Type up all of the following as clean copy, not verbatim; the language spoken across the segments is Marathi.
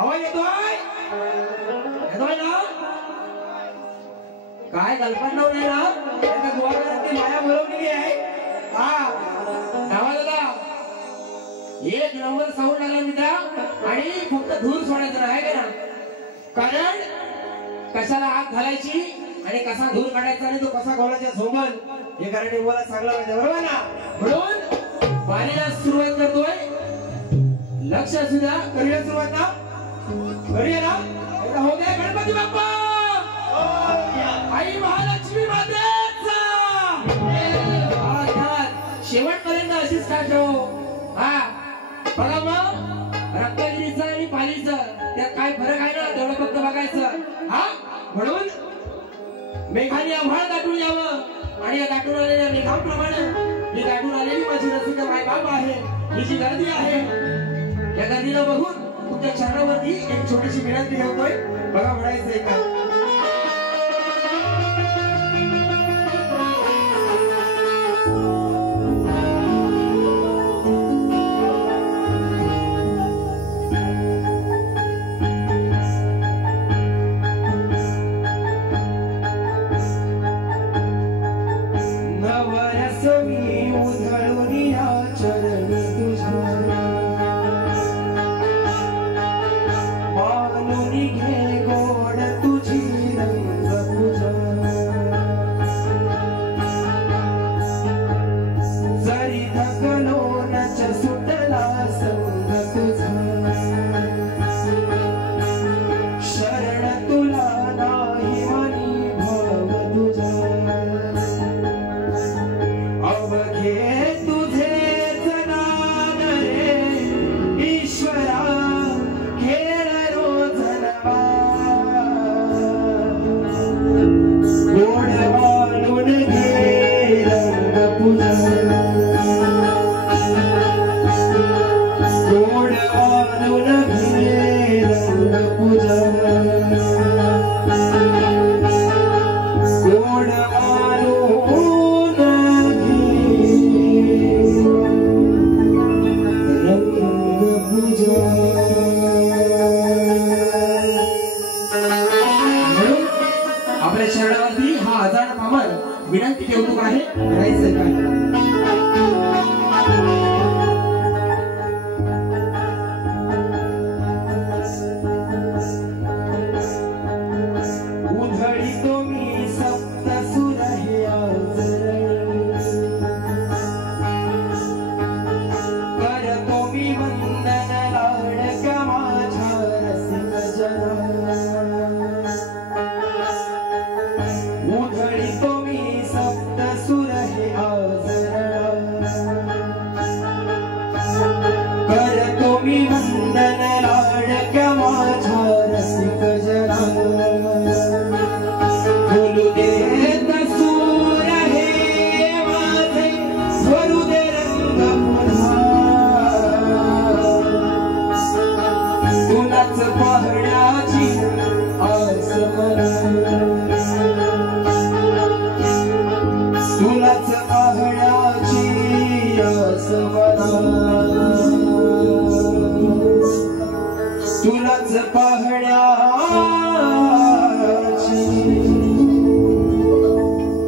आवाज येतोय? येतोय ना? काय कल्पना नाही ना? एका गुवाहाटी माया बोलवलेली आहे. हा नावा दादा एक नंबर साऊंड आला मित्रा आणि फक्त धूर सोडायचं आहे का ना? कारण कशाला आग घालायची आणि कसा धूर काढायचा आणि तो कसा घालायचा सोबत हे कारण मला चांगला माहिती आहे बरोबर ना? म्हणून वारीला सुरुवात करतोय. लक्ष असू द्या. करूया सुरुवात ना? करूया ना? एकदा हो दे गणपती बाप्पा आई महालक्ष्मी मातेचा शेवटपर्यंत अशीच स्टार्ट हो. हा बघा मग रत्नागिरीचं आणि पालीचं त्यात काय फरक आहे ना तेवढं फक्त बघायचं. हा म्हणून मेघाने आभाळ दाटून यावं आणि या दाटून आलेल्या मेघाप्रमाणे मी दाटून आलेली माझी रसिक मायबाप आहे. ही जी गर्दी आहे या गर्दीला बघून तुमच्या चरणावरती एक छोटीशी विनंती ठेवतोय. बघा म्हणायचंय का विनंती ठेवतो आहे करायचं काय उधळी तो मी सप्त सुर हे करतो मी वंदन लाडक्या माझ्या रसिक जना उधळी तो करतो मी वंदन लाडक्या माझ्या रसिक जना फुलू देत सूर हे माझे स्वरू दे रंग पुन्हा तुलाच पाहण्याची आस मला तुलाच पाहण्याची आस मला तुलाच पाहण्याची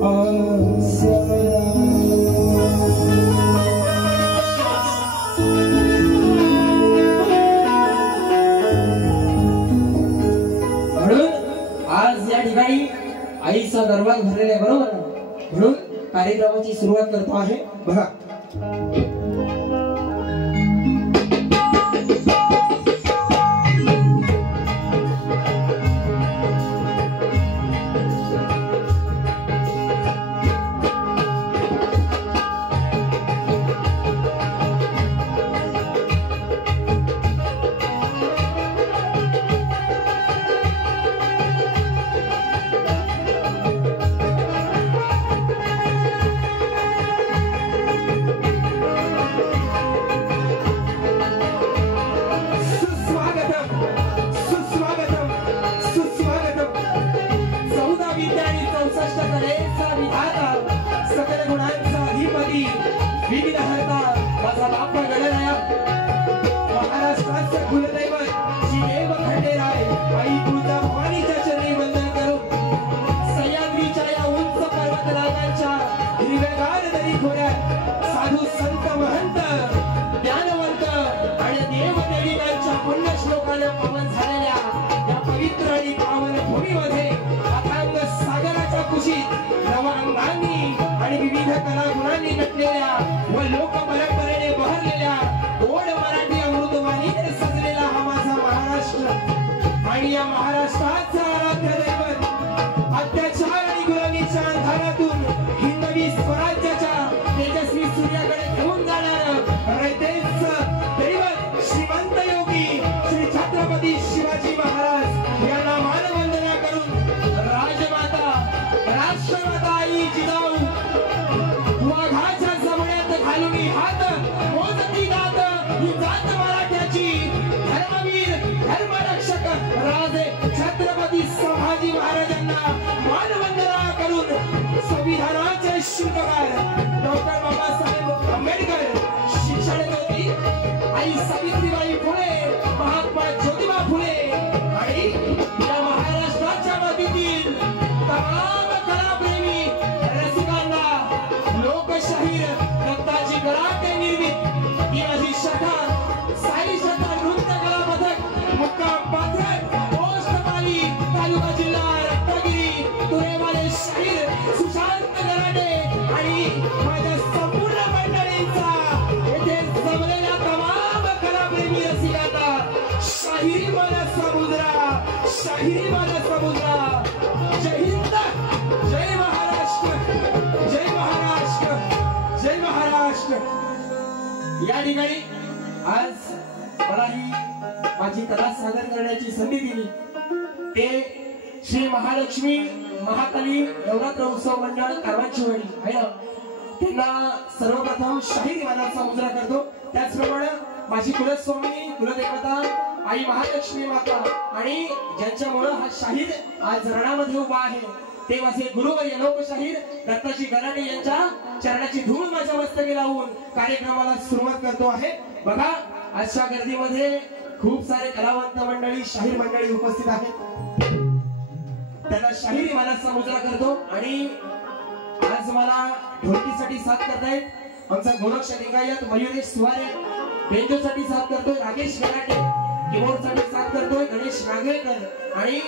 आस म्हणून आज या ठिकाणी आईचा दरबार भरलेला आहे बरोबर ना? म्हणून कार्यक्रमाची सुरुवात करतो आहे. बघा लोक परंपरेने बहरलेल्या गोड मराठी अमृतवाणीने सजलेला हा माझा महाराष्ट्र आणि या महाराष्ट्राचा आराध्य दैवत अत्याचार आणि गुलामीच्या अंधारातून हिंदवी स्वराज्याच्या तेजस्वी सूर्याकडे घेऊन जाणार रयतेच दैवत श्रीमंत योगी श्री छत्रपती शिवाजी महाराज यांना मानवंदना करून राजमाता राष्ट्रमाता आई जिजाऊ वाघाच्या जमण्यात घालून हात मोजती दात ही जात मराठ्याची धर्मवीर धर्मरक्षक राजे छत्रपती संभाजी महाराजांना मानवंदना करून संविधानाचे शिल्पकार डॉक्टर बाबासाहेब आंबेडकर शिक्षण ज्योती आई सावित्रीबाई फुले महात्मा ज्योतिबा फुले आणि या महाराष्ट्राच्या वतीतील तमाम कलाप्रेमी रसिकांना लोकशाहीर दत्ताजी गराटे निर्मित ही माझी शाखा साई शाखा नृत्य कला पथक मुक्काम पाथर पोस्टमाली तालुका जिल्हा रत्नागिरी तुरेवाले शाहीर सुशांत गराटे आणि माझ्या संपूर्ण मंडळींचा येथे जमलेल्या तमाम कलाप्रेमी रसिकांना शाहिरी माझा समुद्रा जय हिंद जय महाराष्ट्र जय महाराष्ट्र जय महाराष्ट्र। या ठिकाणी आज मला ही माझी कला सादर करण्याची संधी दिली ते श्री महालक्ष्मी महाकाली नवरात्र उत्सव मंडळ कारवांचीवाडी आहे ना त्यांना सर्वप्रथम शाहिरी मानाचा मुजरा करतो। त्याचप्रमाणे माझी कुलस्वामिनी कुलदेवता आई महालक्ष्मी माता आणि ज्यांच्यामुळे हा शाहीर आज रणामध्ये उभा आहे ते माझे गुरुवर्य लोकशाहीर दत्ताजी गराटे यांच्या चरणाची धूळ माझ्या मस्तकी लावून कार्यक्रमाला सुरुवात करतो आहे। बघा आजच्या गर्दीमध्ये खूप सारे कलावंत मंडळी शाहीर मंडळी उपस्थित आहेत त्यांना शाहिरी मानाचा मुजरा करतो आणि आज मला ढोलकीसाठी साथ करतायत आमचा गोरक्ष लिंगायत मयुरेश सुवारे बेंजोसाठी साथ करतोय राकेश गराटे कीबोर्डसाठी साथ करतोय गणेश नागवेकर आणि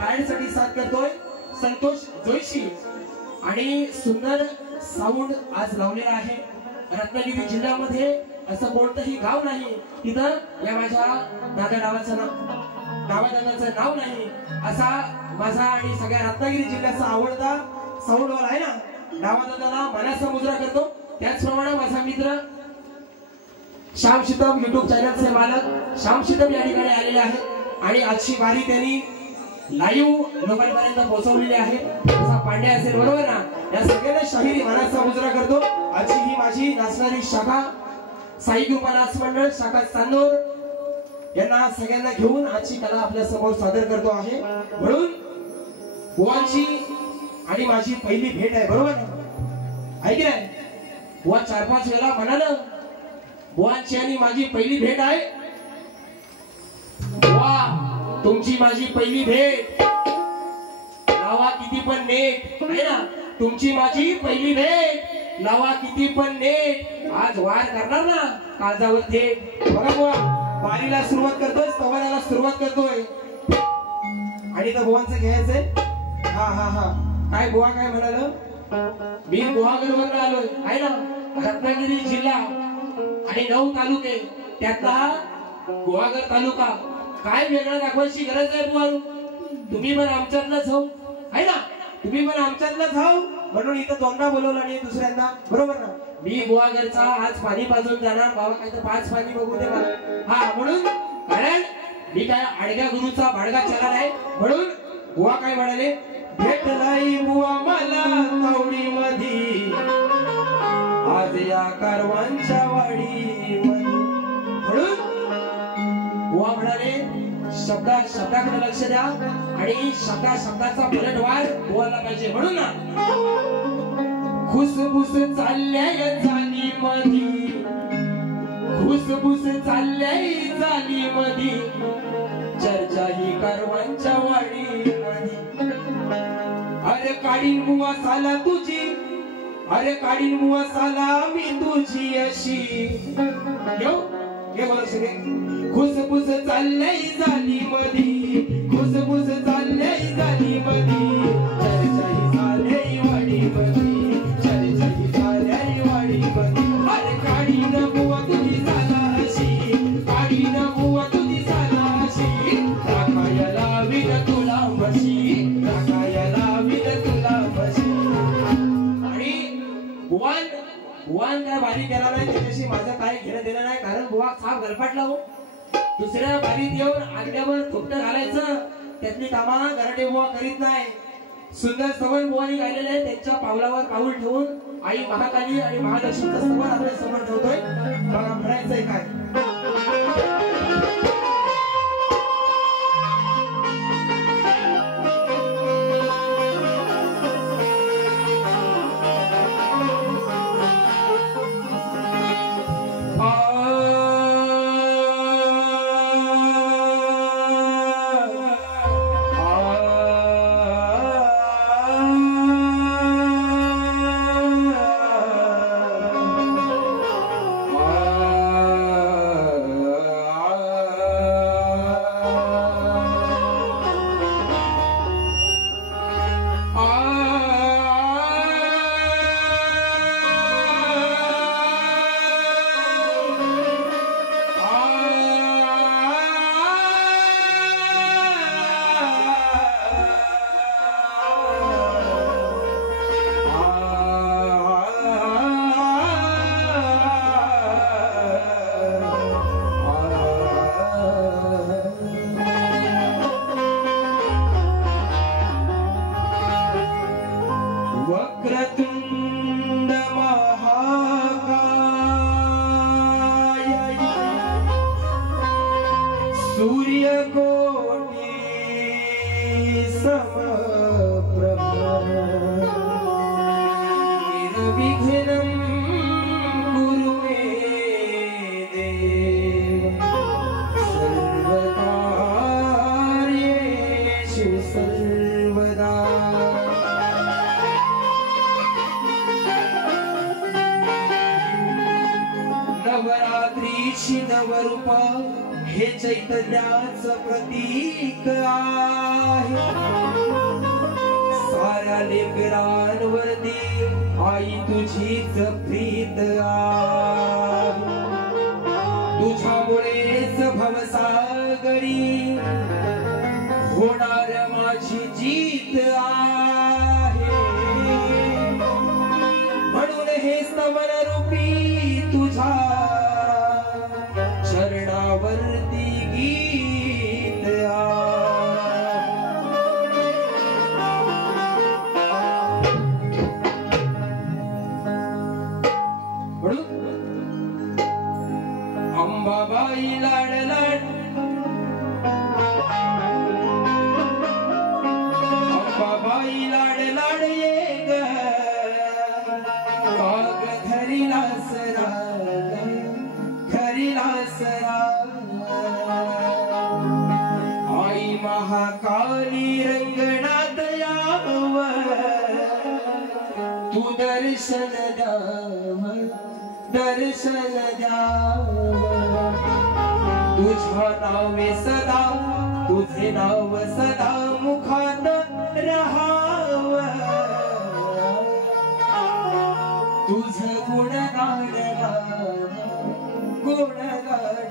पॅडसाठी साथ करतोय संतोष जोशी आणि सुंदर साऊंड आज लावलेला आहे। रत्नागिरी जिल्ह्यामध्ये असं कोणतंही गाव नाही तिथं या माझ्या दादाचं नाव नाही असा माझा आणि सगळ्या रत्नागिरी जिल्ह्याचा आवडता साऊंडवाला आहे ना दादाला मनाचा मुजरा करतो। त्याचप्रमाणे माझा मित्र श्याम शीतम युट्यूब चॅनलचे मालक श्याम शीतम या ठिकाणी आलेले आहेत आणि आजची वारी त्यांनी लाईव्ह लोकांपर्यंत पोहोचवलेली आहे। जसा पांडे असेल बरोबर ना या सगळ्यांना शाहिरी मनाचा मुजरा करतो। आजची ही माझी नाचणारी शाखा साई कृपा नाच मंडळ शाखा चांदोर यांना सगळ्यांना घेऊन आजची कला आपल्या समोर सादर करतो आहे। म्हणून बुवांची आणि माझी पहिली भेट आहे बरोबर ना आहे की नाही बुवा 4-5 वेळा म्हणाल बुवांची आणि माझी पहिली भेट आहे बुवा तुमची माझी पहिली भेट लावा किती पण नेट आहे ना तुमची माझी पहिली भेट लावा किती पण नेट आज वार करणार ना काळजावर थेट बघा बुवा वारीला सुरुवात करतोय संवादाला सुरुवात करतोय आणि तर बुवांचं घ्यायचंय हा काय बुवा काय म्हणाल मी गुहागरवरून आलोय आहे ना रत्नागिरी जिल्हा आणि 9 तालुके त्यातला गुहागर तालुका काय वेगळा दाखवायची गरज आहे बुवा तुम्ही पण आमच्यातलाच हो आहे ना तुम्ही पण आमच्यातलाच हो म्हणून इथं दोनदा बोलवलं आणि दुसऱ्यांदा बरोबर ना मी गुहागरचा आज पाणी पाजून जाणार बाबा काय तर 5 पाणी बघू दे मला हा म्हणून कारण मी काय आडग्या गुरुचा भाडगा चला नाही म्हणून बुवा काय म्हणाले भेटलाई बुवा मला तावडी मधी आज या कारवांच्या वाडी म्हणून बुवा म्हणाले शब्दाकडे लक्ष द्या आणि शब्दाचा पलटवार बुवाला पाहिजे म्हणून ना खुसबुस चालल्या झाली मधी खुसबुस चालल्याय झाली मधी चर्चा ही कारवांच्या वाडी मधी अरे काढीन बुवा साला तुझी अरे काढीन बुवा साला मी तुझी अशी येऊ हे बोल सगळे खुसबुस चालल्याय झाली मधी खुसबुस चालल्याय झाली मधी चर्चा ही झाली वाडी मधी चर्चा ही झाली वाडी मधी अरे बारी केला नाही त्याच्याशी माझं काही घेणं देणं नाही, कारण बुवा साप गलपाटला हो. दुसऱ्या बारीत येऊन आगल्यावर थोपटं घालायचं त्यातली कामा गराटे बुवा करीत नाही. सुंदर स्तवन बुवानी गायलेले आहे, त्यांच्या पावलावर पाऊल ठेवून आई महाकाली आणि महालक्ष्मीचं स्तवन आपल्या समोर ठेवतोय. बघा म्हणायचंय काय. वक्रतुंड महाकाय सूर्यकोटि समप्रभ निर्विघ्नं कुरु मे देव सर्वकार्येषु सर्वदा. नवरात्रीची नवरूपा हे चैतन्याचं प्रतीक आहे. साऱ्या लेकरांवरती आई तुझीच प्रीत आहे. तुझ्यामुळेच भवसागरी होणार माझी जीत आहे. म्हणून हे स्तवन रूपी तुझा चरणावरती गीत म्हणून अंबाबाई लाड लाड अंबाबाई लाड लाड ये ग काग धरिला सरा आई महाकाली रंगणात याव तू दर्शन द्याव दर्शन द्याव. तुझ्या नावे सदा तुझे नाव सदा मुखात रहाव. तुझ गुणगान गुणगान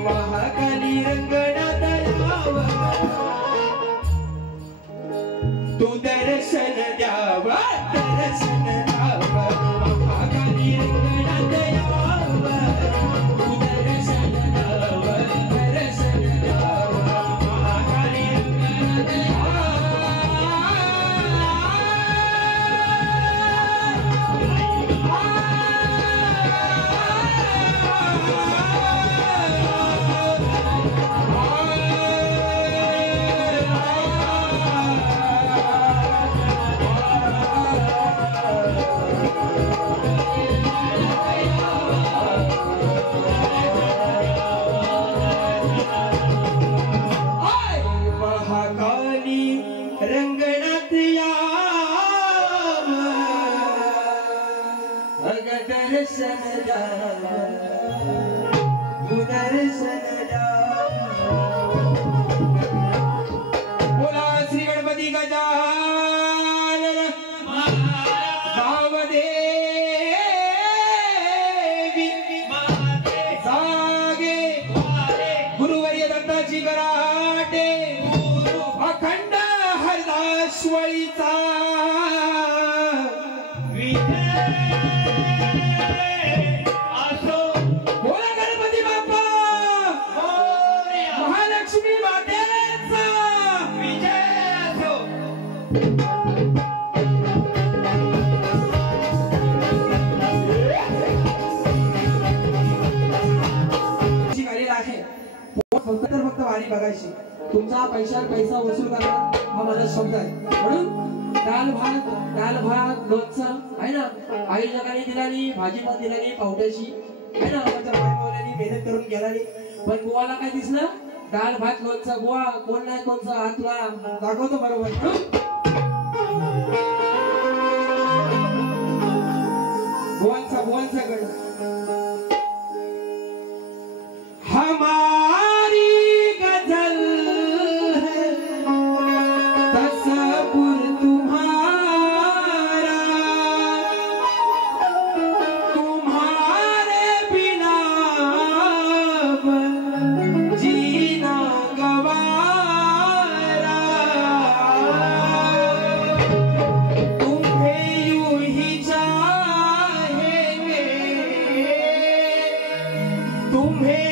महाकाली रंगणात याव तू दर्शन द्याव दर्शन द्याव महाकाली रंगणात याव तू दर्शन द्याव दर्शन द्याव महाकाली रंगणात रंगणात याव अग दर्शन द्याव तू दर्शन द्याव बोला श्री गणपती गजानन भावदेवी जागे गुरुवर्य दत्ताची कराटे अखंड हरदाश्वळीचा विजय असो बोला गणपती बाप्पा महालक्ष्मी मातेचा विजय असो शिकायला आहे फक्त वारी बघायची तुमचा पैशावर पैसा वसूल करा हा माझा शब्द आहे म्हणून डाल भात लोणचं आहे ना आयोजकांनी दिलाली भाजी पण दिलाली पावट्याची आहे ना आमच्या बायकोनी मेहनत करून गेलाली पण बुवाला काय दिसलं डाल भात लोणचं बुवा कोण नाही कोणचं हात तुला दाखवतो बरोबर बुवांचा गण हमारी गजल है तसब्बुर तुम्हारा तुम्हारे बिना जीना गवारा तुम्हें यूं ही चाहेंगे तुम्हें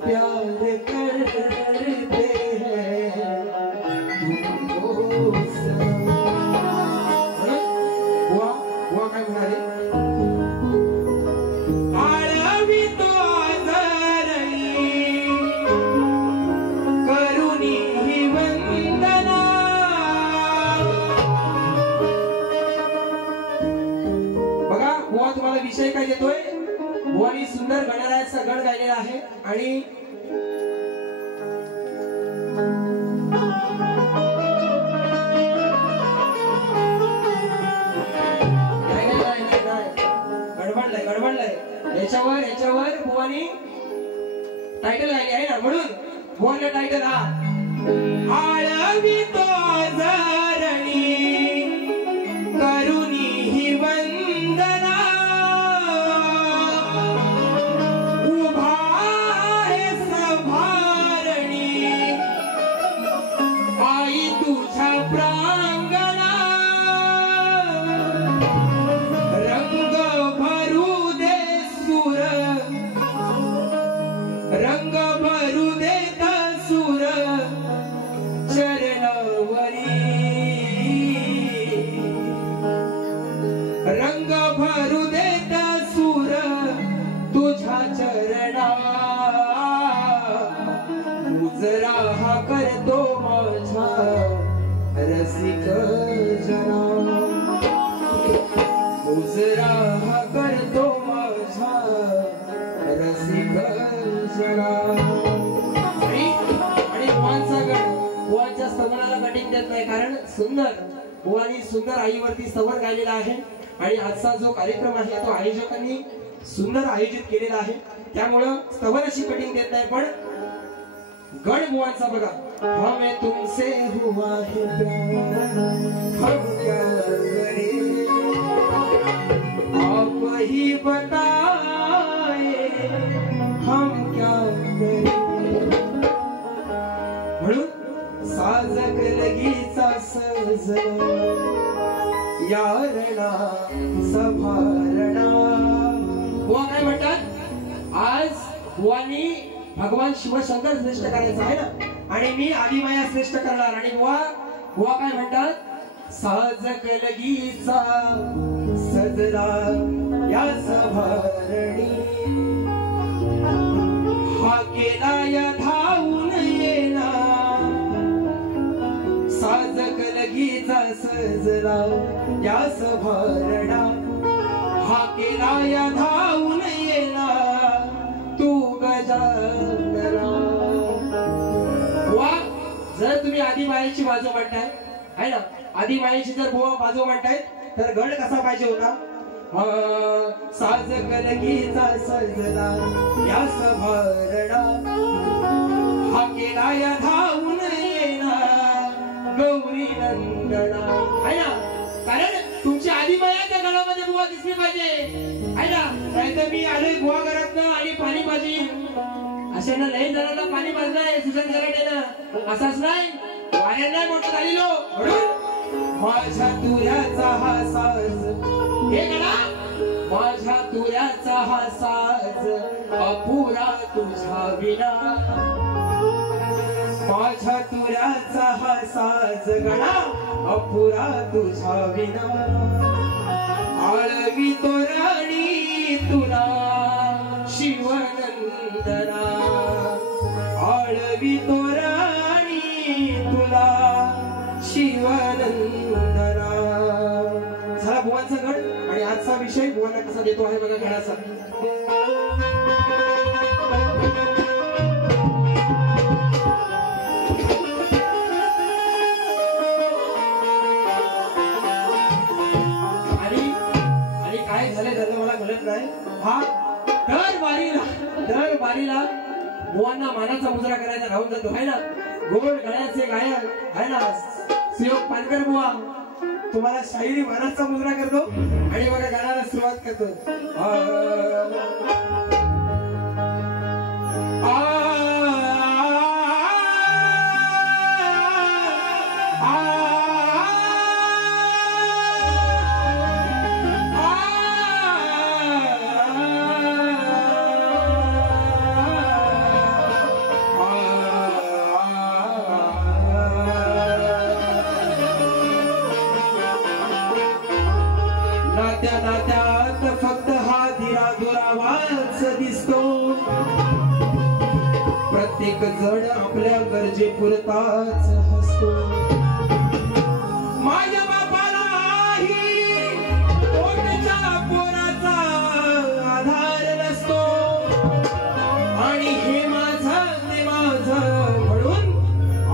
प्यार करते हैं तुमको बुआ काय म्हणाले आळवी तो आजारणी करुणी ही वंदना बघा बुवा तुम्हाला विषय काय देतोय बुवानी सुंदर गणरायाचा गण गायलेला आहे आणि गडबडलाय याच्यावर बुवानी टायटल गायले आहे ना म्हणून बुवाने टायटल हा आळवी तो आजारणी करुणी ही वंदना प्रांगणा रंग भरू दे सुर रंग भरू देत सुर चरणावरी रंग भरू देत सुर तुझ्या चरणा उजरा हा करतो माझा रसिक जना उजरा हा करतो माझा रसिक जना आणि बुवांच्या स्तवनाला कटिंग देत नाही कारण सुंदर बुवानी सुंदर आईवरती स्तवन गायलेला आहे आणि आजचा जो कार्यक्रम आहे तो आयोजकांनी सुंदर आयोजित केलेला आहे त्यामुळे स्तवन अशी कटिंग देत नाही पण गण बुवांचा बघा हमें तुमसे हुआ है प्यार यारणा सभारणा बुवा काय म्हणतात आज बुवानी भगवान शिवशंकर श्रेष्ठ करायचं आहे ना आणि मी आदिमाया श्रेष्ठ करणार आणि बुवा काय म्हणतात साज कलगीचा सजला या सभारणी हा केला या धावून येना साज कलगीचा सजला या सभारणा हा केला या धावून येना तू गजानना वा जर तुम्ही आदिमायेची बाजू म्हणताय है ना आदिमायेची जर बुवा बाजू म्हणताय तर गड कसा पाहिजे होता साज कलगीचा सजला या सभारणा हा केला या धावून येना गौरी नंदना है ना कारण तुमची आदिमाया त्या गडामध्ये बुवा दिसली पाहिजे है ना नाहीतर मी आलोय बुवा घरातनं आणि पाणी पाहिजे अशा ना लई जणांना पाणी पाजलंय सुजन करायला असाच नाही वाऱ्यांना मोठं झालेलो म्हणून माझ्या तुऱ्याचा हा साज हे गडा माझ्या तुऱ्याचा हा साज अपुरा तुझ्या विना माझ्या तुऱ्याचा हा साज गडा अपुरा तुझ्या विना आळवी तोरणी तुला शिवनंदना आळवी तोरणी तुला शिवनंदना झाला बुवांचा गड आणि आजचा विषय बुवांना कसा देतो आहे बघा गडाचा आणि काय झालंय त्याचं मला कळत नाही हा दर बारीला बुवांना मानाचा मुजरा करायचा राहून जातो है ना गोड गळ्याचे गायक है ना सुयोग पानकर बुवा तुम्हाला शाहिरी मानाचा मुजरा करतो आणि बघा गाण्याला सुरुवात करतो नात्यात फक्त हा धीरा दुरावाच दिसतो प्रत्येक जण आपल्या गरजेपुरताच हसतो माझ्या बापालाही पोटाच्या पोराचा आधार नसतो आणि हे माझं ते माझं म्हणून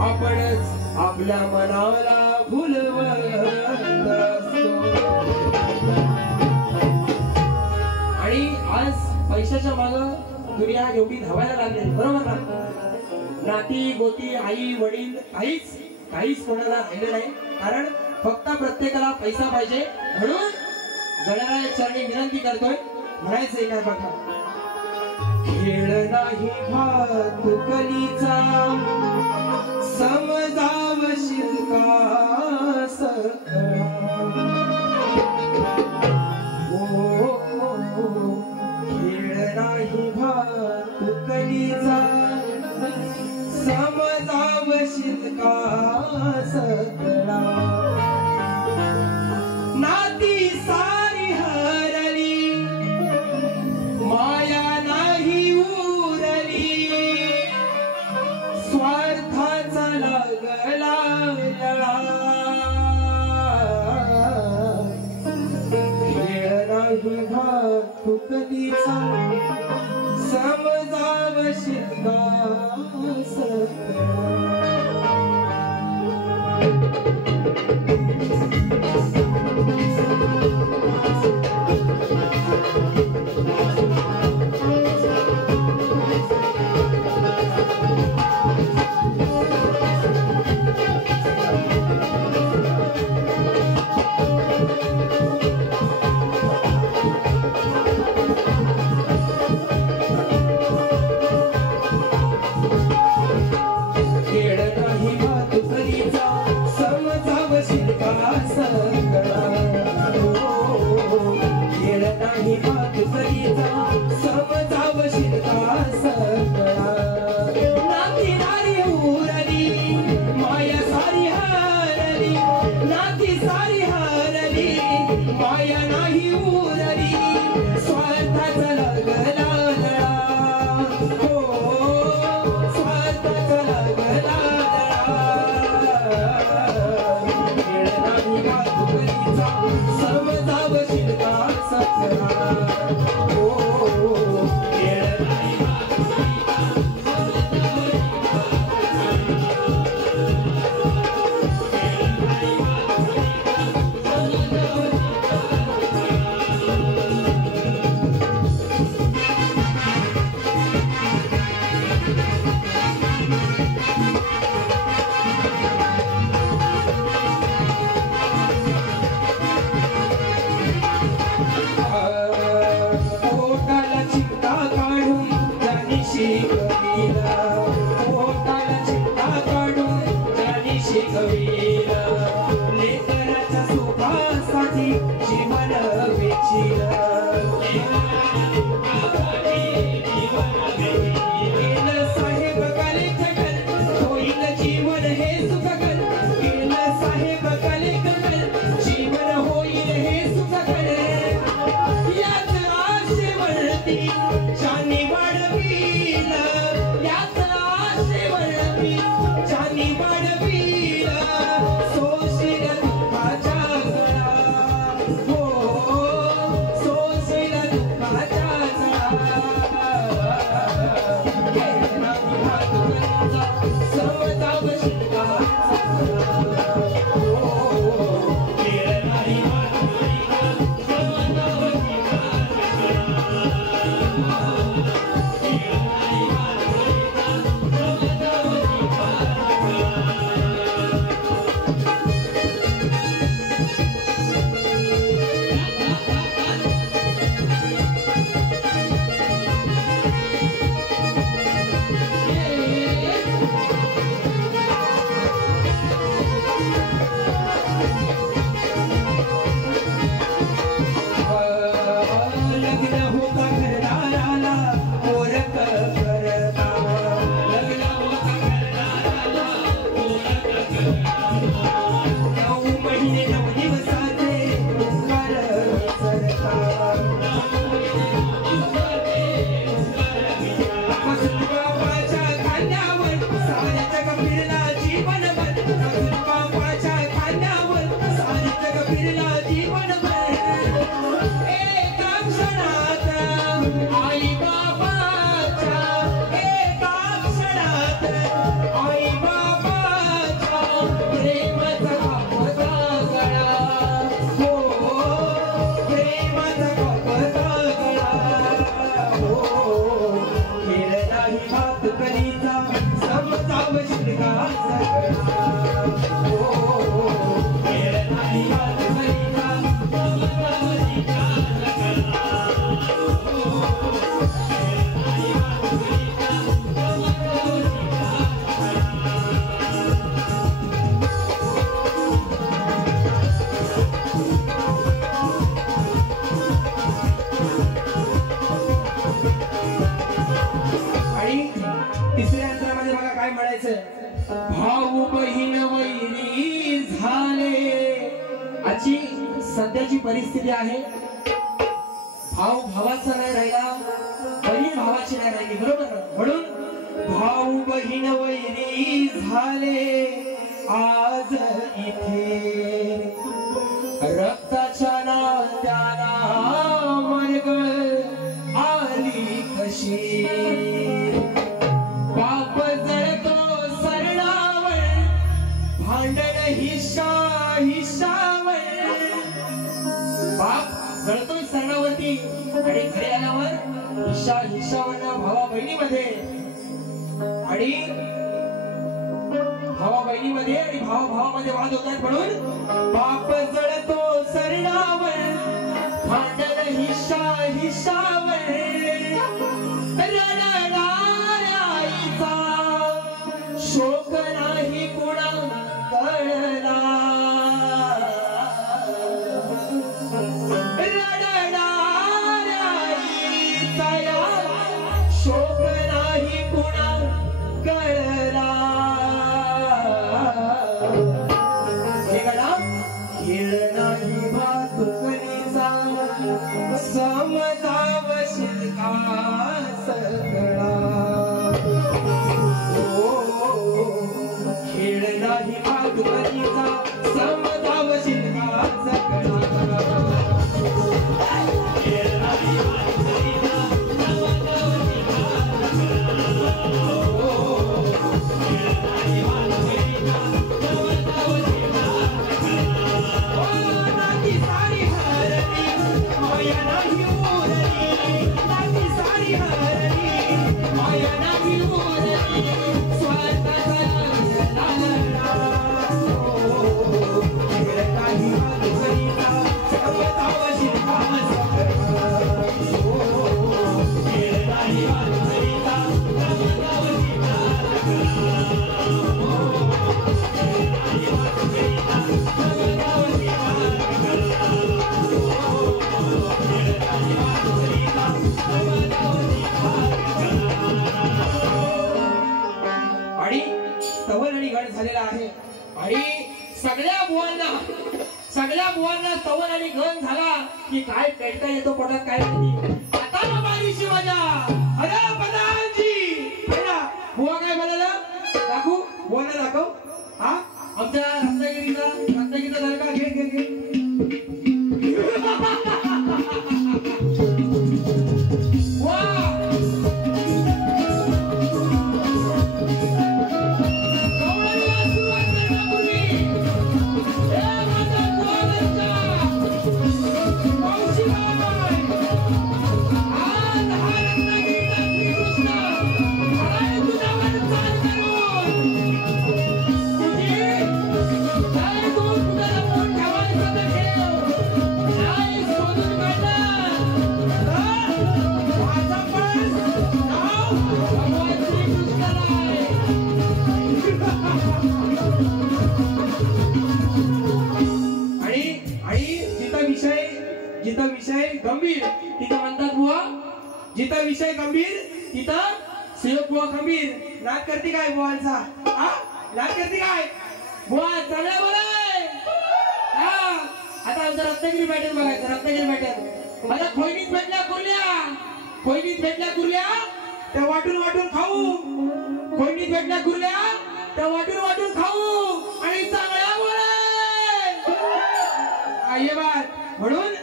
आपणच आपल्या मनाला भुलवत असतो आणि आज पैशाच्या मागं दुनिया एवढी धावायला लागली बरोबर ना नाती गोती आई वडील काहीच कोणाला राहिलं नाही कारण फक्त प्रत्येकाला पैसा पाहिजे म्हणून गणराया चरणी विनंती करतोय म्हणायचंय काय बघा खेळ नाही भातुकलीचा समजावशील का सकळा खेळ नाही भातुकलीचा समजावशील का सकळा नाती सारी हरली माया नाही उरली स्वार्थाचा लागला लळा खेळ नाही भातुकलीचा समजावशील का सकळा माया नाही उरली स्वार्थाचा लागला लळा हो स्वार्थाचा लागला खेळ नाही वाहतुकीचा समजाव शिलका सखरा हो खेळ नाही लेकराच्या सुखासाठी जीवन वेचीला साहेब काले थकल होईल जीवन हे सुखकर केलं साहेब काले थकल जीवन होईल हे सुखकर याच आशेवरती शानी वाढवील याच आशेवरती शानी वाढवील सोशील दुःखाच्या गळा हो सोशील दुःखाच्या भाऊ बहीण वैरी झाले आजची सध्याची परिस्थिती आहे भाऊ भावाचा नाही राहिला बहीण भावाची नाही राहिली बरोबर म्हणून भाऊ बहीण वैरी झाले आज इथे रक्ताच्या नात्याला मरगळ आली कशी बाप जळतो सरणावर भांडण हिशावर बाप जळतोय सरणावरती आणि घरी आल्यावर हिशावर भावा बहिणीमध्ये आणि भावा बहिणीमध्ये आणि भावा भावामध्ये वाद होतात म्हणून बाप जळतो सरणावर भांडण हिशावर शोक नाही कुणा कळला शोक नाही कुणा कळला हे गडा खेळ नाही भातुकलीचा समजावशील का सगळा खेळ नाही माधुरीचा समजावशील का सगळा खेळ नाही माधुरीचा समजावशील का झालेला आहे आणि सगळ्या बुवांना स्तवन आणि गण झाला की काय पेटका येतो पोटात काय माहिती आता बारीशी मजा अरे प्रधानजी बुवा काय म्हणाला दाखवू बुवांना दाखव हा आमच्या रत्नागिरीचा झालं का घे घे घे जिथं विषय गंभीर तिथं म्हणतात बुवा जिथं विषय गंभीर तिथं सेवक बुवा खंबीर नाद करते काय बुवांचा हा नाद करते काय बुवा चांगला बोलाय हा आता आमचं रत्नागिरी पॅटर्न बघायचं रत्नागिरी पॅटर्न आता खोईनीत भेटल्या कुर्ल्या त्या वाटून खाऊ खोईनीत भेटल्या कुर्ल्या त्या वाटून खाऊ आणि चांगल्या बोलाय ये बात म्हणून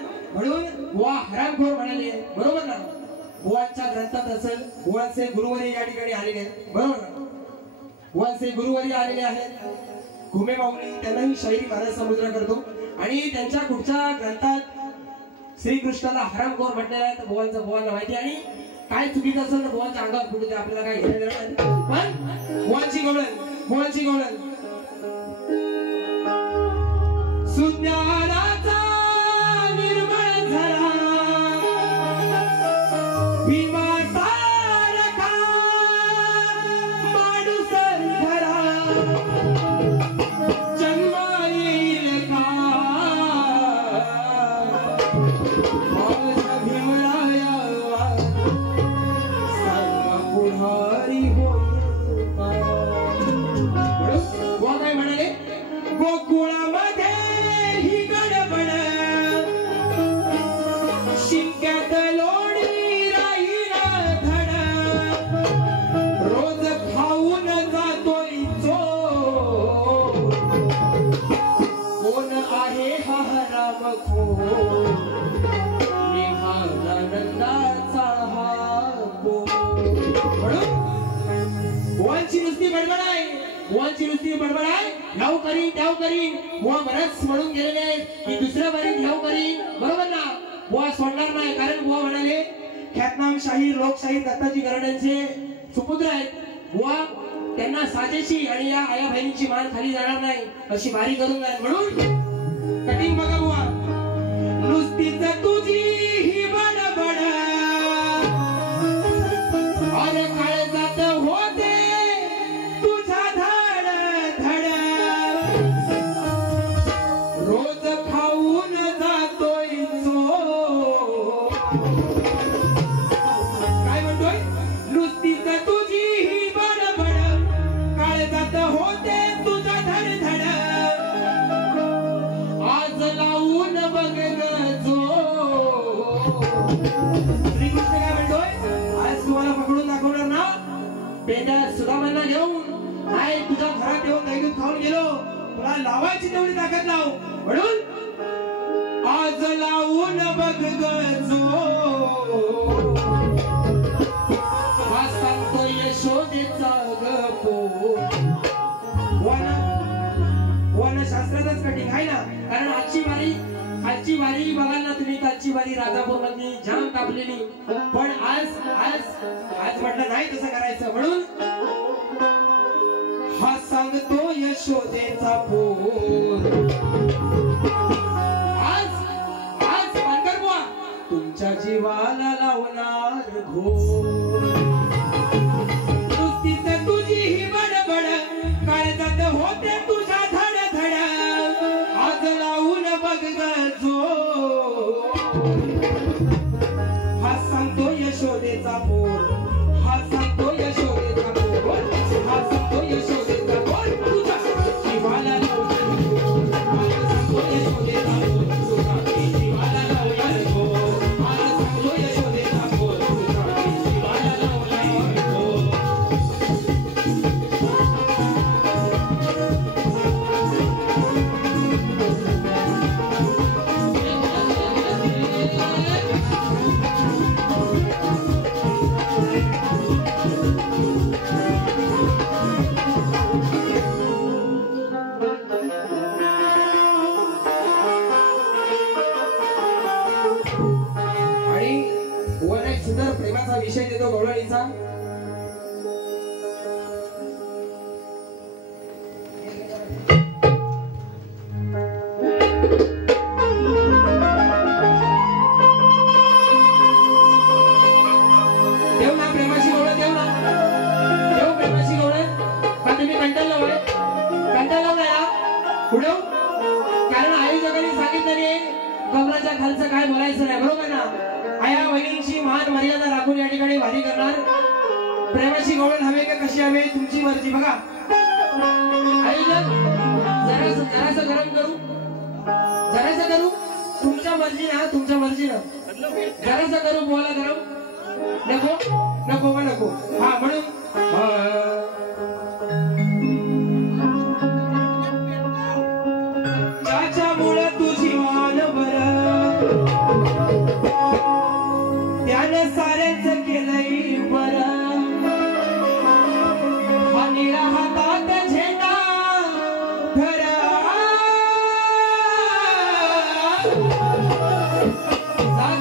बुवा हरामखोर म्हणाले बरोबर ना बुवांच्या ग्रंथात असेल बुवांचे गुरुवारी या ठिकाणी आलेले आहेत बरोबर ना बुवांचे गुरुवारी आलेले आहेत घुमे माऊली त्यांनाही शाहिरी महाराज समुद्र करतो आणि त्यांच्या कुठच्या ग्रंथात श्रीकृष्णाला हरामखोर म्हटलेला आहे तर बुवांना माहिती आणि काय चुकीचं असेल तर बुवांच्या अंगावर फुटू दे आपल्याला काय घेणं देणं पण बुवांची गवळण सुज्ञानाचा भीमासारखा माणूस धरा जन्म येईल का माझ्या भीमराया सांगा पुढारी होईल का बुवा काय म्हणाले गोकुळामध्ये ही गडबड शिक्क्यात बुवांची नुसती बडबड आहे ह्याव करीन त्याव करीन बुवा बरंच म्हणून गेलेले आहेत की दुसऱ्या बरीत ह्याव करीन बरोबर ना बुवा सोडणार नाही कारण बुवा म्हणाले ख्यातनाम शाहीर लोकशाहीर दत्ताजी गरड्यांचे सुपुत्र आहेत बुवा त्यांना साजेशी आणि या आया बहिणीची मान खाली जाणार नाही अशी बारी करून जाईल म्हणून कटिंग बघा बुवा नुसतीच तुझी ही बडबड अरे काळजात होते श्रीकृष्ण काय म्हणतोय, आज तुम्हाला पकडून दाखवणार ना, पेंड्या सुदामांना घेऊन नाही तुझ्या घरात येऊन दही दूध खाऊन गेलो, तुला लावायची तेवढी ताकद लाव, म्हणून आज लावून बघ गजो, हा सांगतो यशोदेचा गपो. वनशास्त्रातच कटिंग आहे ना, कारण आजची वारी बघाल ना तुम्ही, आजची वारी राजापूर मधली जाम तापलेली, पण आज म्हटलं नाही तसं करायचं, म्हणून हा सांगतो यशोदेचा पोर. आज पानकर बुवा तुमच्या जीवाला लावणार घोर, नुसतीच तुझी ही बडबड काळजात होते तुझ्या धडधड, आज लावून बघ गजो, हा सांगतो यशोदेचा पोर, हा सांगतो यशोदेचा पोर, हा सांगतो यशोदेचा पोर, तुझ्या जीवाला लावणार घोर, हा सांगतो यशोदेचा पोर, तुझ्या जीवाला लावणार घोर, हा सांगतो यशोदेचा पोर, तुझ्या जीवाला लावणार घोर. सुंदर प्रेमाचा विषय देतो गवळणीचा. देव ना प्रेमाची गवळण, देव ना, देव प्रेमाची गवळण. का तुम्ही कंटाळ लावलाय, कंटाळ लावलाय ना पुढं, कारण आयोजकांनी सांगितलं नाही कमराच्या खालचं काय बोलायचं नाही, बरोबर ना. आया वहिनींची मान मर्यादा राखून या ठिकाणी वारी करणार. प्रेमाची गवळण हवे का कशी हवे तुमची मर्जी. बघा आयोजक जरासं गरम करू, जरासं करू, तुमच्या मर्जी ना, तुमच्या मर्जी ना, जरासं करू, बोला गरम नको नको नको. हा म्हणून त्याच्यामुळे तुझी मान बरं, त्याने साऱ्यांच केलंय बरं, हा निळा हातात झेंडा धरा,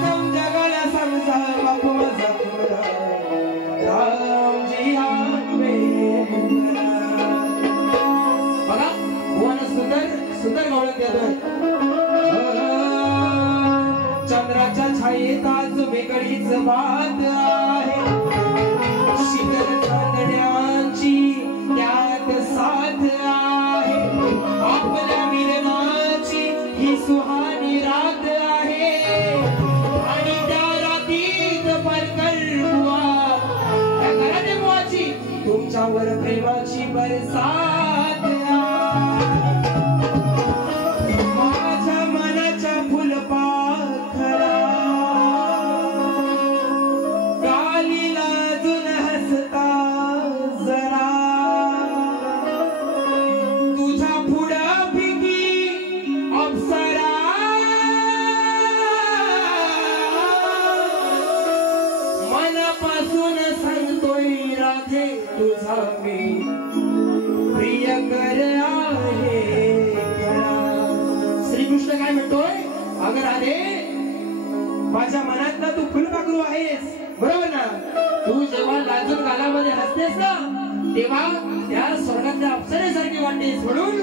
जाऊन जगाला समजा बापू माझा रामजी आंबे. बघा वन सुंदर गवळण देतोय. चंद्राच्या छायेत आज वेगळीच बात आहे, शीतल चांदण्यांची त्यात साथ आहे, आपल्या मिलनाची ही सुहानी रात आहे, आणि त्या रातीत परकर बुवा त्या घराने बुवाची तुमच्यावर प्रेमाची बरसात आहे. माझ्या मनाच्या फुलपाखरा गालीला अजून हसता जरा, तुझ्या पुढं फिकी अप्सरा, मनापासून सांगतोय राधे तुझा मी प्रियकर आहे. श्रीकृष्ण काय म्हणतोय, अगं राधे माझ्या मनात ना तू फुलपाखरू आहेस, बरोबर ना. तू जेव्हा लाजून गालामध्ये हसतेस ना, तेव्हा त्या स्वर्गातल्या अप्सरेसारखी वाटतेस, म्हणून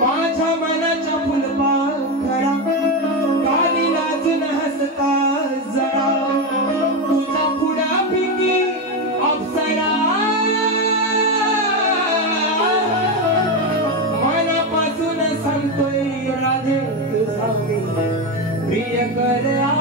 माझ्या मनाच्या फुलपाखरा गाली लाजून हसता जरा, तुझा पुढा फिकी अप्सरा, मनापासून सांगतोय राधे तुझा मी प्रियकर आहे.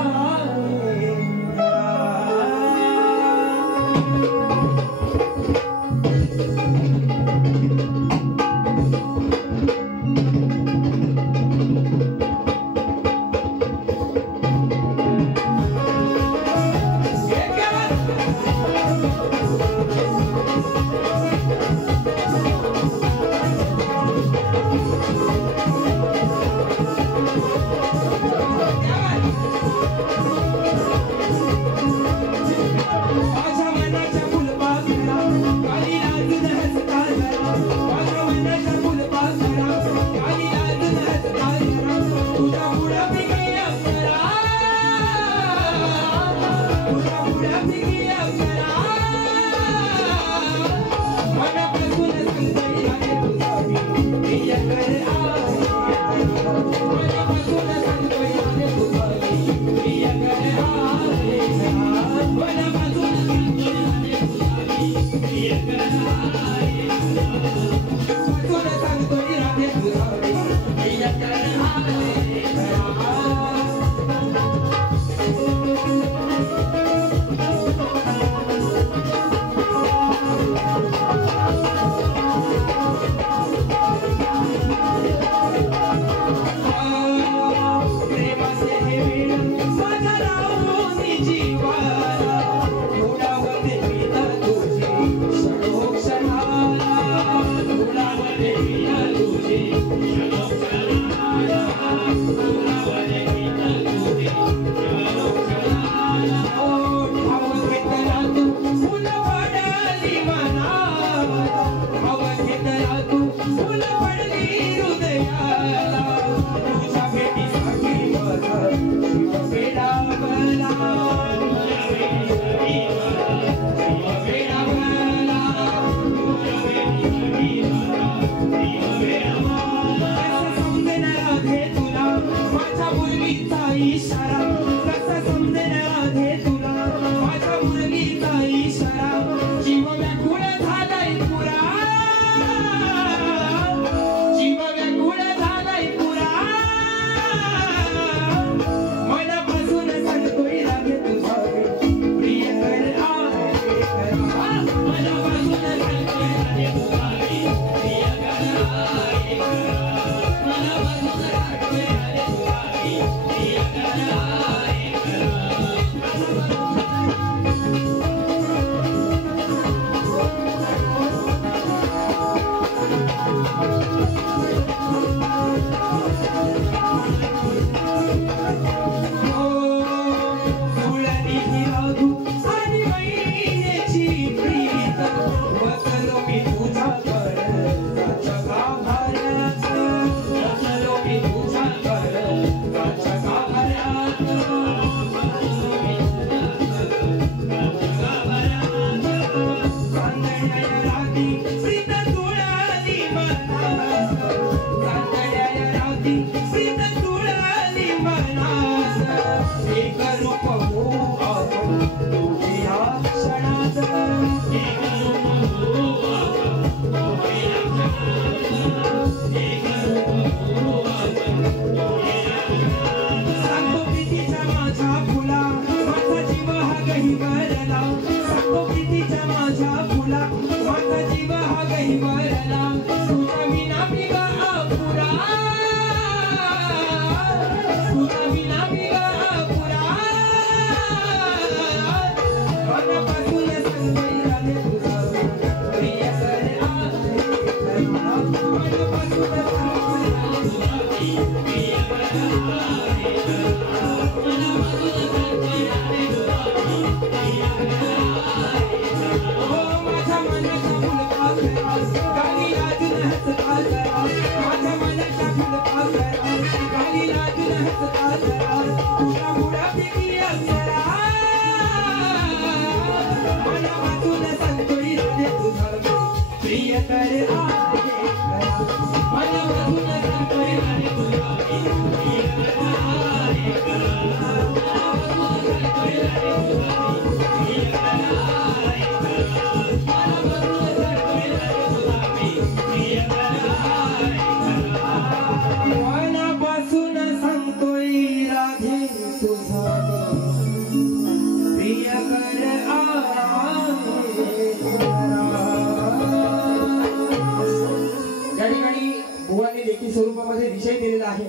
स्वरूपामध्ये विषय दिलेला आहे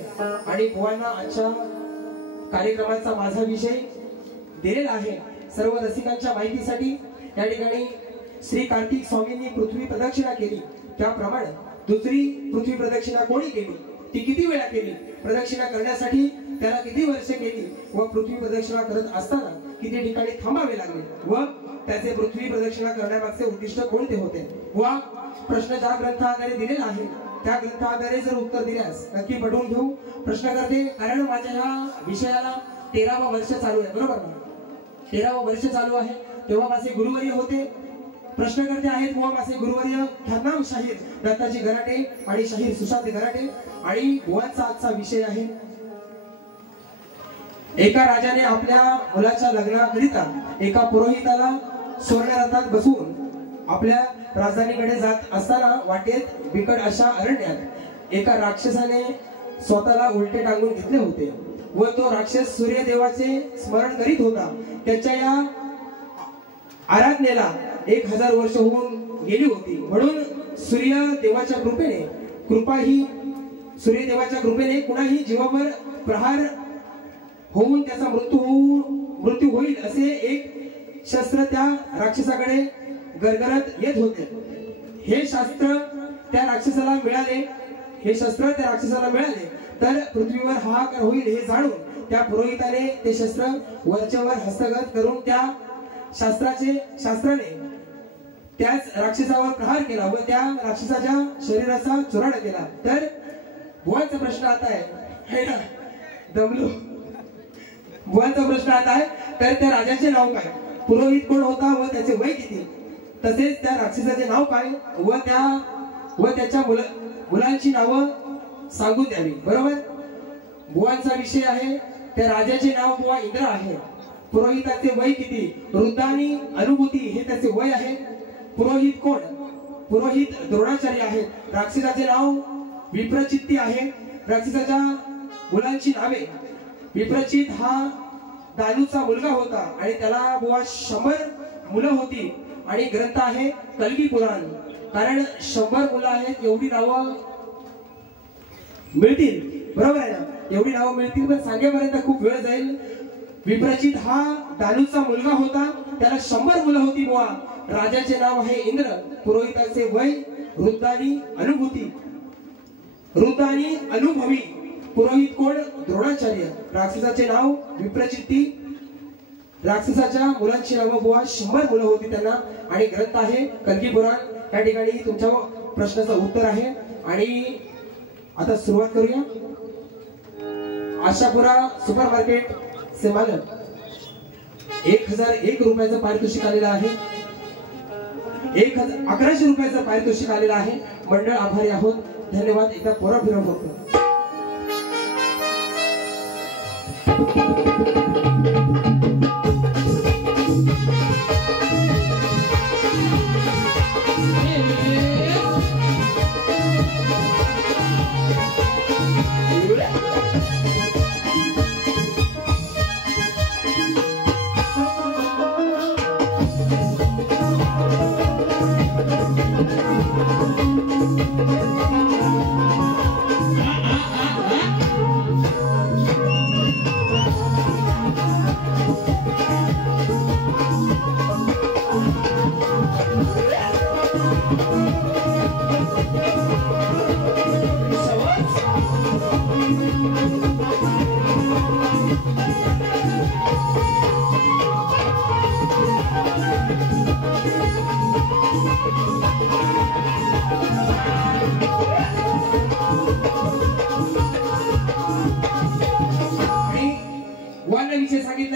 आणि बुवांना आजच्या कार्यक्रमाचा माझा विषय दिलेला आहे. सर्व रसिकांच्या माहितीसाठी या ठिकाणी श्री कार्तिक स्वामींनी पृथ्वी प्रदक्षिणा केली, त्याप्रमाणे दुसरी पृथ्वी प्रदक्षिणा कोणी केली, ती किती वेळा केली, प्रदक्षिणा करण्यासाठी त्याला किती वर्षे केली व पृथ्वी प्रदक्षिणा करत असताना किती ठिकाणी थांबावे लागले व त्याचे पृथ्वी प्रदक्षिणा करण्यामागचे उद्दिष्ट कोणते होते व प्रश्न ज्या ग्रंथाद्वारे दिलेला आहे त्या ग्रंथाद्वारे जर उत्तर दिल्यास नक्की पटवून घेऊ. प्रश्न करते कारण माझ्या ह्या विषयाला 13वा वर्ष चालू आहे, बरोबर ना? 13वा वर्ष चालू आहे. तेव्हा माझे गुरुवर्य होते, प्रश्नकर्ते आहेत व माझे गुरुवर्य ख्यातनाम शाहीर दत्ताजी गराटे आणि शाहीर सुशांत गराटे. आणि बुवांचा आजचा विषय आहे एका राजाने आपल्या मुलाच्या लग्नाकरिता एका पुरोहिताला सुवर्णरथात बसवून आपल्या राजधानीकडे जात असताना वाटेत बिकट अशा अरण्यात एका राक्षसाने स्वतःला उलटे टांगून घेतले होते व तो राक्षस सूर्यदेवाचे स्मरण करीत होता. त्याच्या या आराधनेला 1000 वर्ष होऊन गेली होती. म्हणून सूर्यदेवाच्या कृपेने कुणाही जीवावर प्रहार होऊन त्याचा मृत्यू होईल असे एक शस्त्र त्या राक्षसाकडे गरगरत येत होते. हे शस्त्र त्या राक्षसाला मिळाले तर पृथ्वीवर हाहाकार होईल हे जाणून त्या पुरोहिताने ते शस्त्र वरच्यावर हस्तगत करून त्या शास्त्राने त्याच राक्षसावर प्रहार केला व त्या राक्षसाच्या शरीराचा चुराडा केला. तर बुवांचा प्रश्न आता आहे ना, दमलो. बुवांचा प्रश्न आता आहे, तर त्या राजाचे नाव काय, पुरोहित कोण होता व त्याचे वय किती, तसेच त्या राक्षसाचे नाव काय व त्याच्या मुलांची नावं सांगून द्यावी. बरोबर. बुवांचा विषय आहे, त्या राजाचे नाव बुवा इंद्र आहे. पुरोहिताचे वय किती, वृद्ध आणि अनुभूती हे त्याचे वय आहे. पुरोहित कोण, पुरोहित द्रोणाचार्य आहेत. राक्षसाचे नाव विप्रचित्ती आहे. राक्षसाच्या मुलांची नावे, विप्रचित हा दानूचा मुलगा होता आणि त्याला बुवा 100 मुलं होती. आणि ग्रंथ आहे कल्गी पुराण. कारण 100 मुलं आहेत, एवढी नावं मिळतील. बरोबर आहे ना, एवढी नावं मिळतील, पण सांगेपर्यंत खूप वेळ जाईल. विप्रचित हा दानूचा मुलगा होता, त्याला 100 मुलं होती बुवा. राजाचे नाव आहे इंद्र. पुरोहिताचे वय वृद्ध आणि अनुभवी. पुरोहित कोण, द्रोणाचार्य. राक्षसाचे नाव विप्रचित्ती. राक्षसाच्या मुलांची नावं बुवा 100 मुलं होती त्यांना. आणि ग्रंथ आहे कल्गी पुराण. या ठिकाणी तुमच्या प्रश्नाचं उत्तर आहे. आणि आता सुरुवात करूया. आशापुरा सुपर मार्केट से मालक 1001 रुपयाचं पारितोषिक आलेलं आहे. 1100 रुपयाचं पारितोषिक आलेलं आहे. मंडळ आभारी आहोत. धन्यवाद. एकदा पोरा फिरव फक्त.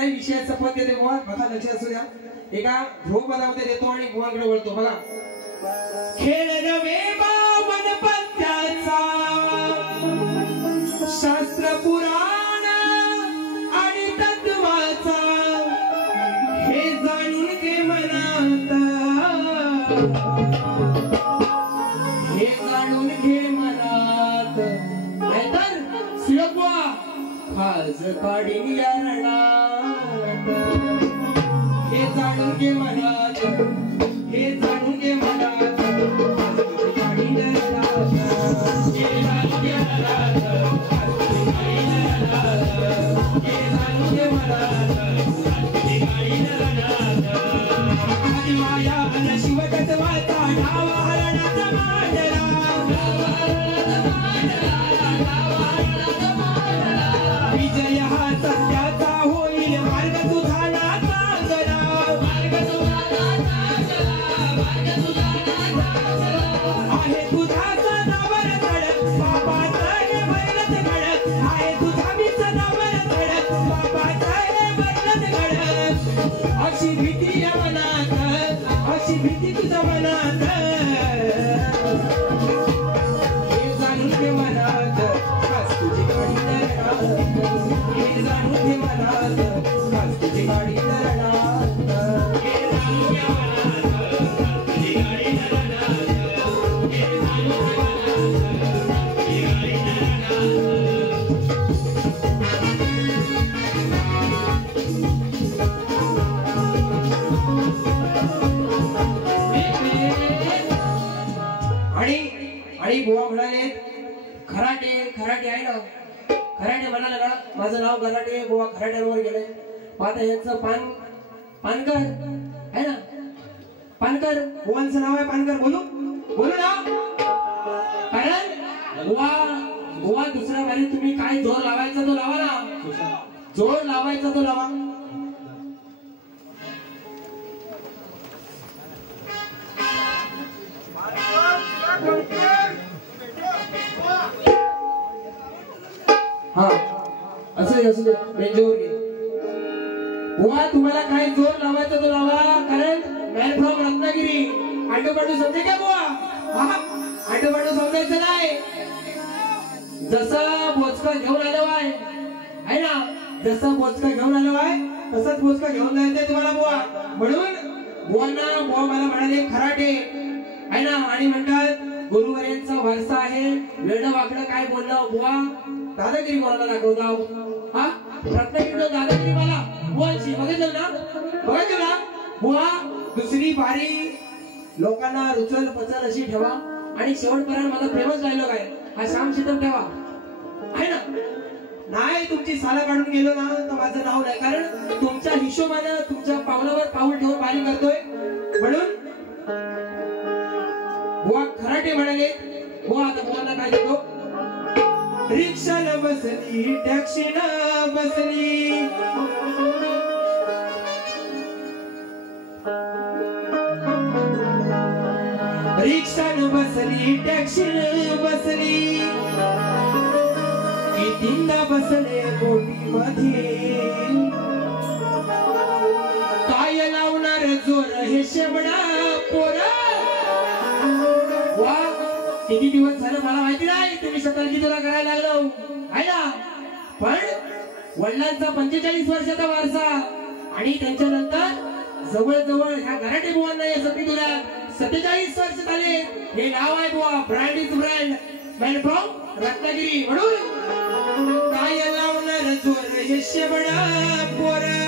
विषयाचा पद देते बुवा. बघा, लक्ष असू द्या. एका ध्रुवपदामध्ये देतो आणि बुवाकडे वळतो. बघा. खेळ रवे बावन पत्त्याचा, शास्त्र पुराण आणि तत्वाचा, हे जाणून घे मनात, हे जाणून घे मनात, नाहीतर सुयोगवा खाज काढीन या रणात. हे जाणून घे मनात, हे जाणून घे मनात, खाज काढीन रणात. हे जाणून घे मनात, खाज काढीन रणात. हे जाणून घे मनात, खाज काढीन रणात. आदि माया अन शिव तत्वाचा ठावा हरणाचा मांडला, ठावा हरणाचा मांडला, ठावा हरणाचा मांडला. विजय हा सत्याचा होईल, मार्ग तुझा ना चांगला, मार्ग तुझा ना चांगला, मार्ग तुझा ना चांगला. आहे तुझा सदावर धडक, बाबाचा हे बैलच घडक, आहे तुझा मी सदावर धडक, बाबाचा हे बैलच घडक. अशी भीती या मनात, अशी भीती तुझ्या मनात. हे जाणून घे मनात, खास तुझी गाडी धरणात. हे जाणून घे मनात, खास तुझी गाडी धरणात. हे जाणून घे मनात, खास तुझी गाडी धरणात. हे जाणून घे मनात, खास तुझी गाडी धरणात. आणि बुवा म्हणाले, खराटे खराटे आहे ना, खराटे म्हणाले ना, माझं बुवाचं नाव गराटे, बुवा खराट्यांवर गेले. आता यांचं पानकर आहे ना, पानकर बुवांचं नाव आहे पानकर. बोलू ना. कारण बुवा दुसऱ्या बारी तुम्ही काय जोर लावायचा तो लावा ना, जोर लावायचा तो लावा. हा असू दे बेंजोर घे. बुवा तुम्हाला काय जोर लावायचा तो लावा, कारण मॅन फ्रॉम रत्नागिरी. आटोपाटू समजे का बुवा? आटोपाटू समजायचं नाही. जसं बोचका घेऊन आलो आहे ना, जसं बोचका घेऊन आलो आहे तसंच बोचका घेऊन जायचंय तुम्हाला बुवा. म्हणून बुवा मला म्हणाले खराटे आहे ना, आणि म्हणतात गुरुवर्यांचा वारसा आहे. वेड वाकडं काय बोललो बुवा, दादागिरी कोणाला दाखवतो? हा रत्नागिरीला दादागिरी मला बुवांची बघितलं ना बुवा. दुसरी बारी लोकांना रुचल पचल अशी ठेवा, आणि शेवटपर्यंत माझा प्रेमच डायलॉग आहे हा, श्याम शीतम ठेवा आहे ना. नाही तुमची साला काढून गेलो ना तर माझं नाव नाही, कारण तुमच्या हिशोबाने तुमच्या पावलावर पाऊल ठेवून बारी करतोय. म्हणून बुवा खराटे म्हणाले. बुवा आता बुवांना काय देतो? रिक्षानं बसली, टॅक्सीनं बसली, रिक्षानं बसली, टॅक्सीनं बसली, कितींदा बसले बोटीमध्ये. काय लावणार जोर हे शेबडा पोरा. वा किती दिवस झालं मला माहिती नाही तुम्ही शतरंजी तुला करायला लागलो आहे ना, पण वडिलांचा 45 वर्षाचा वारसा, आणि त्यांच्यानंतर जवळजवळ ह्या घराटे बुवांना या सतीतुला 47 वर्ष झाले. हे नाव आहे बुवा, brand is brand, man from Ratnagiri. म्हणून काय लावणार जोर हे शेबडा पोरा.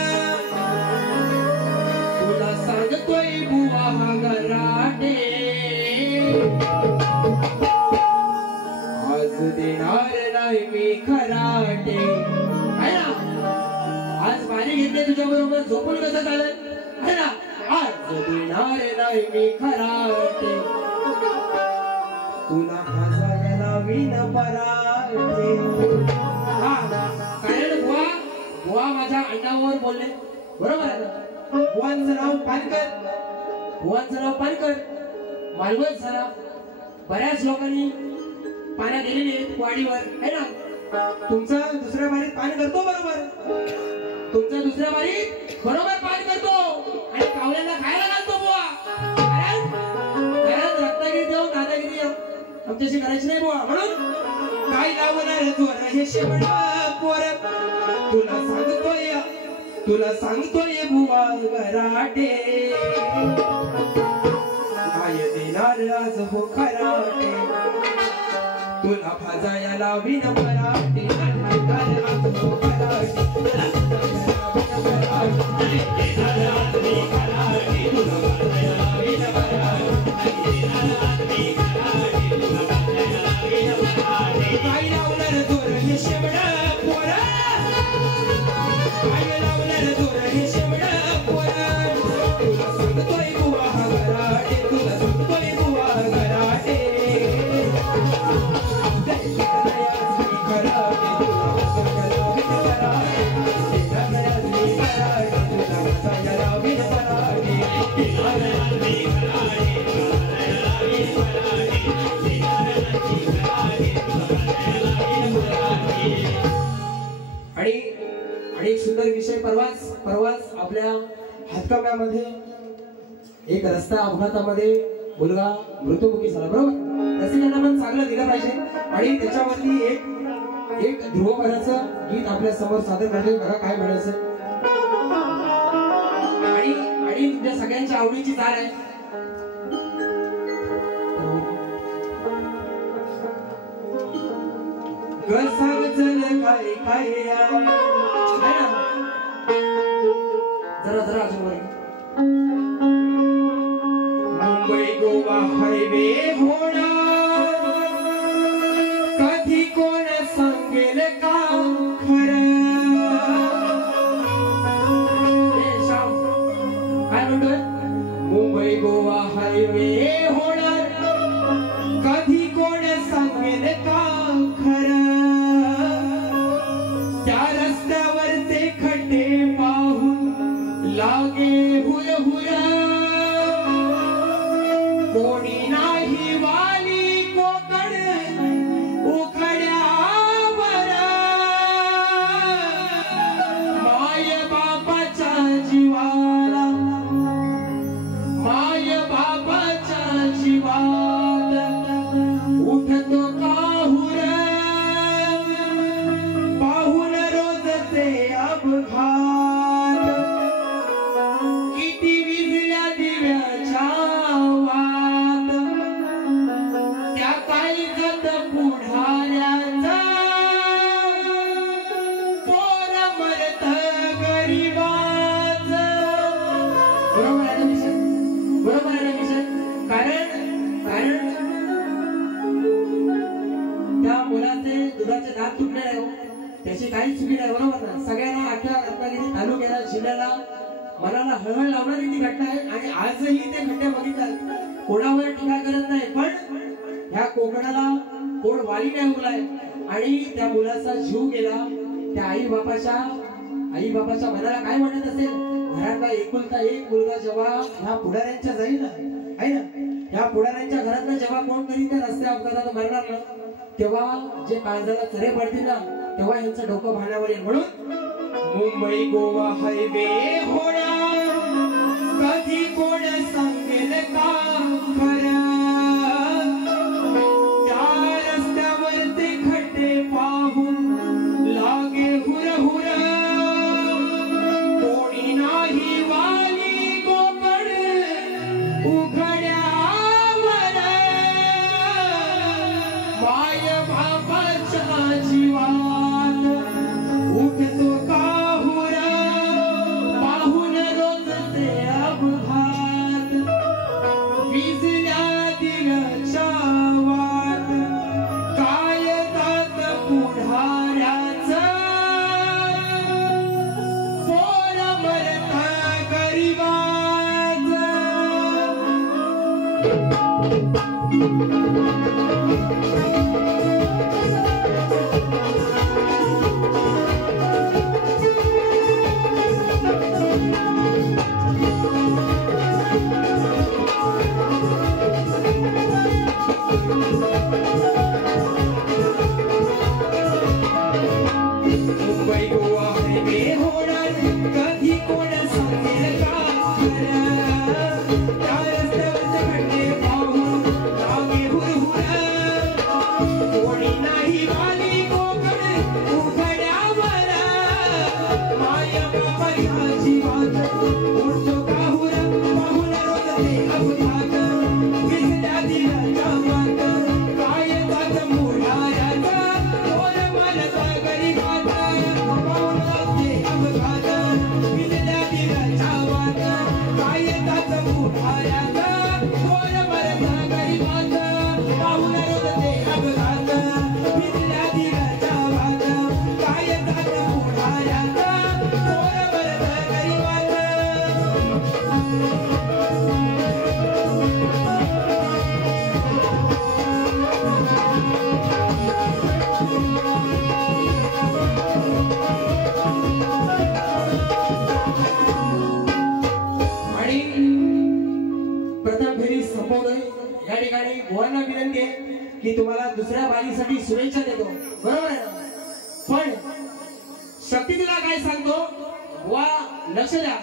तुला सांगतोय बुवा हा घराटे, आज देणार नाही मी खराटे आहे ना. आज पाणी घेतले तुझ्या बरोबर झोपून कसं चालत आहे ना. आज देणार नाही मी खराटे, तुला हसायला विन पराठे. हा कारण बुवा माझ्या अंडावर बोलले बरोबर आहे ना. बुवांचं नाव पानकर, मालवण झाला. बऱ्याच लोकांनी पाण्यात गेलेले वाडीवर आहे ना. तुमचा दुसऱ्या बारीत पान करतो बरोबर, तुमचा दुसऱ्या बारीत बरोबर पान करतो, आणि कावल्यांना खायला घालतो बुवा. कारण रत्नागिरी देऊ दादागिरी आमच्याशी करायची नाही बुवा. म्हणून काय लावणार जोर हे शेवटा पोर. तुला सांगतोय बुवा घराटे, काय देणार आज हो खराटे. तुला भाजायला विन पराठे, काय लावणार जोर हे शेवडा पोरा, काय लावणार जोर हे शेवडा पोरा. तुला सांगतोय बुवा घराटे, तुला सांगतोय बुवा घराटे. आणि एक सुंदर विषय, परवाच आपल्या हातकंब्यामध्ये एक रस्ता अपघातामध्ये मुलगा मृत्युमुखी झाला बरोबर. रसिकांना पण चांगलं दिलं पाहिजे, आणि त्याच्यावरती एक ध्रुवपदाचं गीत आपल्या समोर सादर करते. बघा काय म्हणायचं, आणि तुमच्या सगळ्यांच्या आवडीची चाल आहे. काय जरा अजून मुंबई गोवा हायवे होणार, कधी कोण सांगेल का खरं. रस्त्यावरचे खड्डे पाहून लागे हुरहुरा कोणी नाही वाली कोकण उखड्यावर माय बापाच्या जीवाला माय बापाच्या जीवात उठतो काहुर पाहून रोजचे अपघात किती विजल्या दिव्याच्या वात त्या काही जत पुढाऱ्याचा पोर मरत गरीबाच. बरोबर आहे ना मिशन? बरोबर आहे ना मिशन? कारण त्या मुलाचे दुधाचे दात तुटले नाही हो, त्याची काही चुकी नाही. बरोबर ना? सगळ्यांना अख्ख्या रत्नागिरी तालुक्याला जिल्ह्याला मनाला हळहळ लावणारी ती घटना आहे आणि आजही ते घटना बघितल्यात. कोणावर टीका करत नाही, पण ह्या कोकणाला कोण वाली नाही उरलाय आणि त्या मुलाचा जीव गेला. त्या आई बापाच्या मनाला काय वाटत असेल? घरातला एकुलता एक मुलगा जेव्हा ह्या पुढाऱ्यांच्या जाईल ना, आहे ना, ह्या पुढाऱ्यांच्या घरातनं जेव्हा कोण तरी त्या रस्त्या अपघातात मरणार ना, तेव्हा जे काळजाला चरे पडतील ना, तेव्हा यांचं डोकं भाण्यावर येईल. म्हणून मुंबई गोवा हायवे होणार कधी कोण सांगेल का खरं? त्या रस्त्यावरचे खड्डे पाहून लागे हुरहुर कोणी नाही वाली कोकण उघड्यावर माय बापाच्या जीवात उठतो काहुर पाहून रोजचे अपघात विजल्या दिव्याच्या वात काय तात पुढाऱ्याचं पोर मरत गरीबाचं. मुंबई गोवा हायवे होणार कधी कोण सांगेल का खरं? त्या रस्त्यावरचे खड्डे पाहून लागे हुरहुर कोणी नाही वाली कोकण उघड्यावर माय बापाच्या जीवात उठतो काहुर पाहून रोजचे अपघात विजल्या दिव्याच्या वात काय जात मुढाऱ्याचा पोर मरत गरीबात पाहून रोजचे अपघात विजल्या दिव्याच्या वात काय जात मुढाऱ्याचा पोर मरत गरीबात पाहून रोजचे अपघात विजल्या दिव्याच्या वात काय जात मुढाऱ्याचा पोर मरत गरीबात. आणि प्रथम फेरी संपवतोय. या ठिकाणी बुवांना विनंती आहे की तुम्हाला दुसऱ्या बारीसाठी शुभेच्छा देतो. बरोबर आहे ना? पण शक्ती तुला काय सांगतो बुवा, लक्ष द्या.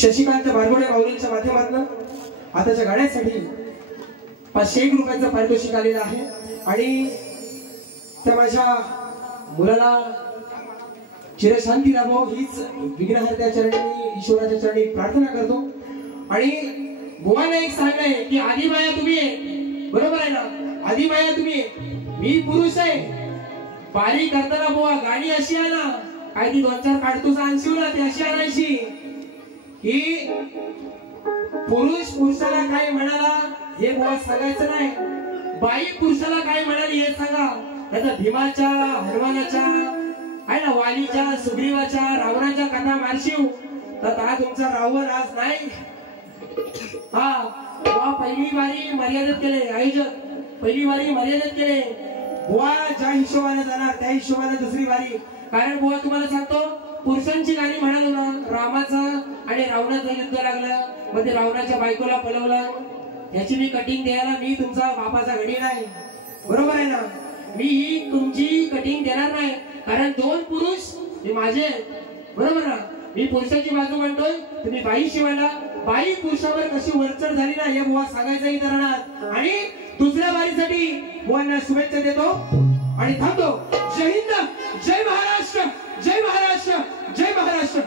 शशिकांत बारगोडे माऊलींच्या माध्यमातून आताच्या गाण्यासाठी 501 रुपयाचं पारितोषिक आलेलं आहे आणि त्या माझ्या मुलाला चिरशांती लाभो हीच विघ्नहर्त्या चरणी ईश्वराच्या चरणी प्रार्थना करतो. आणि बुवाने एक सांगणं की आदिमाया तुम्ही आहे. बरोबर आहे ना? आदिमाया तुम्ही आहे, मी पुरुष आहे. बारी करताना बुवा गाणी अशी आहे ना, काय ती 2-4 काढतोस आणशील ना, ती अशी आणायची की पुरुष पुरुषाला काय म्हणाला हे बुवा सांगायचं नाही, बाई पुरुषाला काय म्हणाली हे सांगा. नाहीतर भीमाच्या, हनुमानाच्या, आहे ना, वालीच्या, सुग्रीवाच्या, रावणाच्या कथा मारशीव तर हा तुमचा रावण आज नाही. हा पहिली वारी मर्यादित केले आयोजक, पहिली वारी मर्यादित केले. बुवा ज्या हिशोबाने जाणार त्या हिशोबाने दुसरी बारी. कारण बुवा तुम्हाला सांगतो पुरुषांची गाणी म्हणालो ना, रामाचं आणि रावणाचं युद्ध लागलं, मग ते रावणाच्या बायकोला पळवलं, याची मी कटिंग द्यायला मी तुमचा बापाचा घडी नाही. बरोबर आहे ना. मी ही तुमची कटिंग देणार नाही, कारण दोन पुरुष हे माझे, बरोबर ना. मी पुरुषाची बाजू म्हणतोय, तुम्ही बाई शिवायला, बाई पुरुषावर कशी वरचढ झाली ना हे बुवा सांगायचंही करणार. आणि दुसऱ्या बारीसाठी बुवांना शुभेच्छा देतो आणि थांबतो. जय हिंद, जय महाराष्ट्र, जय महाराष्ट्र, जय महाराष्ट्र.